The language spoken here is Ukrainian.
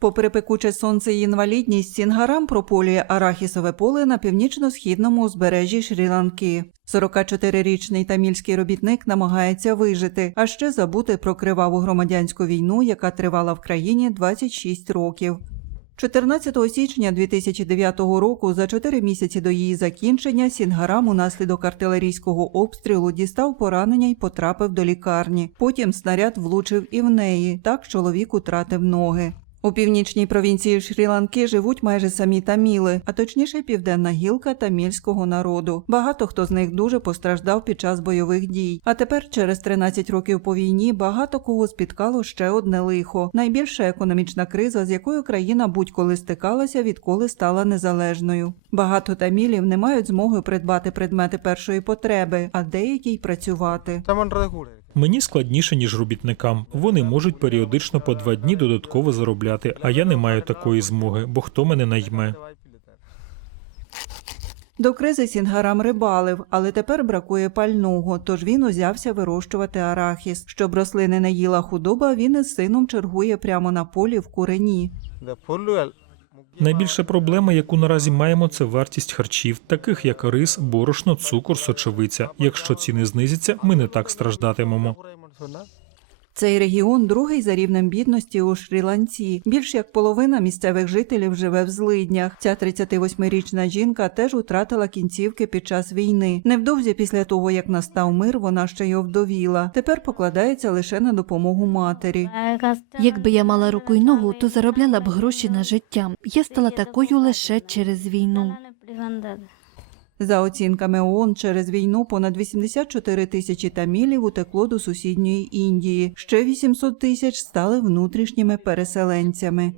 Попри пекуче сонце і інвалідність, Сінгарам прополює арахісове поле на північно-східному узбережжі Шрі-Ланки. 44-річний тамільський робітник намагається вижити, а ще забути про криваву громадянську війну, яка тривала в країні 26 років. 14 січня 2009 року, за чотири місяці до її закінчення, Сінгарам унаслідок артилерійського обстрілу дістав поранення і потрапив до лікарні. Потім снаряд влучив і в неї. Так чоловік утратив ноги. У північній провінції Шрі-Ланки живуть майже самі таміли, а точніше південна гілка тамільського народу. Багато хто з них дуже постраждав під час бойових дій. А тепер, через 13 років по війні, багато кого спіткало ще одне лихо. Найбільша економічна криза, з якою країна будь-коли стикалася, відколи стала незалежною. Багато тамілів не мають змоги придбати предмети першої потреби, а деякі й працювати. Мені складніше ніж робітникам. Вони можуть періодично по два дні додатково заробляти, а я не маю такої змоги, бо хто мене найме. До кризи Сінгарам рибалив, але тепер бракує пального, тож він узявся вирощувати арахіс. Щоб рослини не їла худоба, він із сином чергує прямо на полі в курені. Найбільша проблема, яку наразі маємо, це вартість харчів, таких як рис, борошно, цукор, сочевиця. Якщо ціни знизяться, ми не так страждатимемо. Цей регіон другий за рівнем бідності у Шрі-Ланці. Більш як половина місцевих жителів живе в злиднях. Ця 38-річна жінка теж втратила кінцівки під час війни. Невдовзі після того, як настав мир, вона ще й овдовіла. Тепер покладається лише на допомогу матері. Якби я мала руку й ногу, то заробляла б гроші на життя. Я стала такою лише через війну. За оцінками ООН, через війну понад 84 тисячі тамілів утекло до сусідньої Індії. Ще 800 тисяч стали внутрішніми переселенцями.